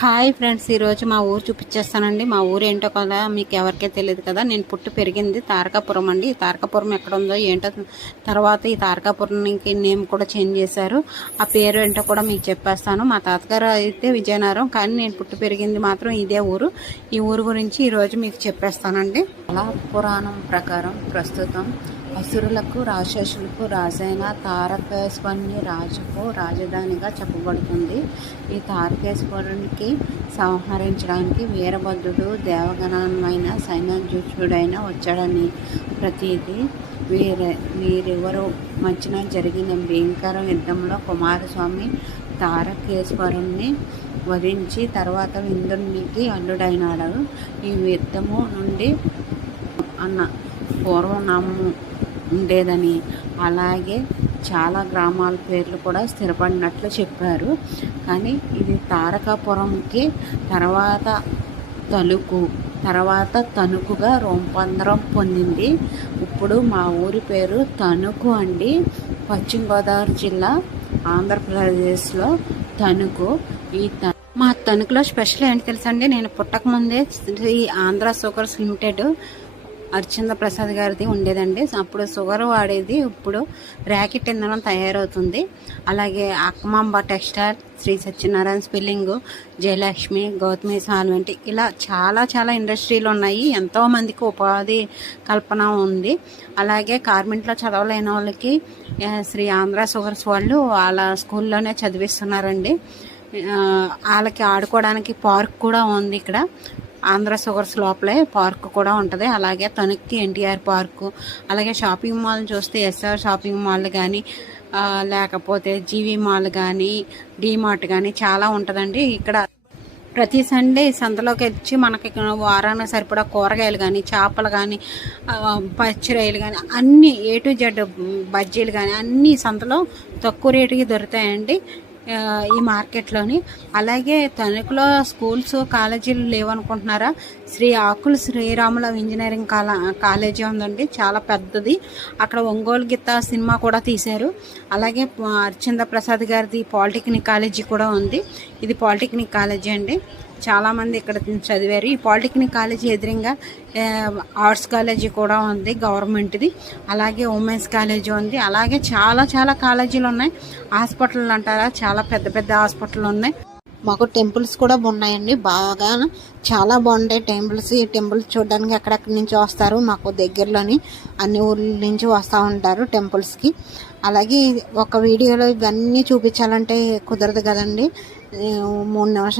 Hi friends, ఈరోజు మా ఊరు చూపించేస్తానండి. మా ఊరు ఏంటో కదా మీకు ఎవరికే తెలియదు కదా. నేను పుట్టి పెరిగింది తారకాపురం అండి. ఈ తారకాపురం ఎక్కడ ఉందో ఏంటో తర్వాత ఈ తారకాపురంకి నేమ్ కూడా చేంజ్ చేశారు. ఆ పేరు ఏంటో కూడా మీకు చెప్పేస్తాను. మా తాతగారు అయితే విజయనగరం, కానీ నేను పుట్టి పెరిగింది మాత్రం ఇదే ఊరు. ఈ ఊరు గురించి ఈరోజు మీకు చెప్పేస్తానండి. అలా పురాణం ప్రకారం ప్రస్తుతం అసురులకు రాక్షసులకు రాజైన తారకేశ్వరుని రాజుకు రాజధానిగా చెప్పబడుతుంది. ఈ తారకేశ్వరునికి సంహరించడానికి వీరభద్రుడు దేవగణమైన సైన్యాధ్యక్షుడైన వచ్చాడని ప్రతీది. వీరివరు మధ్యన జరిగిన భయంకర యుద్ధంలో కుమారస్వామి తారకేశ్వరుణ్ణి వధించి తర్వాత ఇంద్రునికి అల్లుడైనాడు. ఈ యుద్ధము నుండి అన్న పూర్వనామము ఉండేదని, అలాగే చాలా గ్రామాల పేర్లు కూడా స్థిరపడినట్లు చెప్పారు. కానీ ఇది తారకాపురంకి తర్వాత తణుకుగా రూపాంతరం పొందింది. ఇప్పుడు మా ఊరి పేరు తణుకు అండి. పశ్చిమ గోదావరి జిల్లా, ఆంధ్రప్రదేశ్లో తణుకు. మా తణుకులో స్పెషల్ ఏంటి తెలుసా అండి? నేను పుట్టకముందే శ్రీ ఆంధ్ర షుగర్స్ లిమిటెడ్ అర్చంద్ర ప్రసాద్ గారిది ఉండేదండి. అప్పుడు షుగర్ వాడేది, ఇప్పుడు ర్యాకెట్ ఇంధనం తయారవుతుంది. అలాగే Akkamamba textile, Shri Satyanarayana spinning, Jayalakshmi, Gautami solvent, ఇలా చాలా ఇండస్ట్రీలు ఉన్నాయి. ఎంతోమందికి ఉపాధి కల్పన ఉంది. అలాగే కార్మెంట్లో చదవలేని వాళ్ళకి శ్రీ ఆంధ్ర షుగర్స్ వాళ్ళు వాళ్ళ స్కూల్లోనే చదివిస్తున్నారండి. వాళ్ళకి ఆడుకోవడానికి పార్క్ కూడా ఉంది ఇక్కడ. ఆంధ్ర షుగర్స్ లోపలే పార్క్ కూడా ఉంటుంది. అలాగే తణుక్కి ఎన్టీఆర్ పార్కు, అలాగే షాపింగ్ మాల్ చూస్తే ఎస్ఆర్ షాపింగ్ మాల్ కానీ, లేకపోతే జీవీ మాల్ కానీ, డీమార్ట్ కానీ చాలా ఉంటుందండి. ఇక్కడ ప్రతి సండే సంతలోకి వచ్చి మనకి వారానికి సరిపడా కూరగాయలు కానీ, చేపలు కానీ, పచ్చిరొయ్యలు కానీ, అన్నీ A to Z బజ్జీలు కానీ అన్నీ సంతలో తక్కువ రేటుకి దొరుకుతాయండి ఈ మార్కెట్లోని. అలాగే తణుకులో స్కూల్స్, కాలేజీలు లేవనుకుంటున్నారా? ఆకుల శ్రీరాముల ఇంజనీరింగ్ కాలేజీ ఉందండి, చాలా పెద్దది. అక్కడ ఒంగోలు గీత సినిమా కూడా తీశారు. అలాగే అర్చంద్ర ప్రసాద్ గారిది పాలిటెక్నిక్ కాలేజీ కూడా ఉంది. ఇది పాలిటెక్నిక్ కాలేజీ అండి. చాలామంది ఇక్కడ చదివారు. ఈ పాలిటెక్నిక్ కాలేజీ ఎదురుగా ఆర్ట్స్ కాలేజీ కూడా ఉంది గవర్నమెంట్ది. అలాగే ఉమెన్స్ కాలేజీ ఉంది. అలాగే చాలా కాలేజీలు ఉన్నాయి. హాస్పిటల్ అంటారా, చాలా పెద్ద హాస్పిటల్ ఉన్నాయి. మాకు టెంపుల్స్ కూడా ఉన్నాయండి. బాగా చాలా బాగుంటాయి టెంపుల్స్. ఈ టెంపుల్స్ చూడడానికి ఎక్కడెక్కడి నుంచి వస్తారు, మాకు దగ్గరలోని అన్ని ఊర్ల నుంచి వస్తూ ఉంటారు టెంపుల్స్కి. అలాగే ఒక వీడియోలో ఇవన్నీ చూపించాలంటే కుదరదు కదండి. 3 నిమిషాలు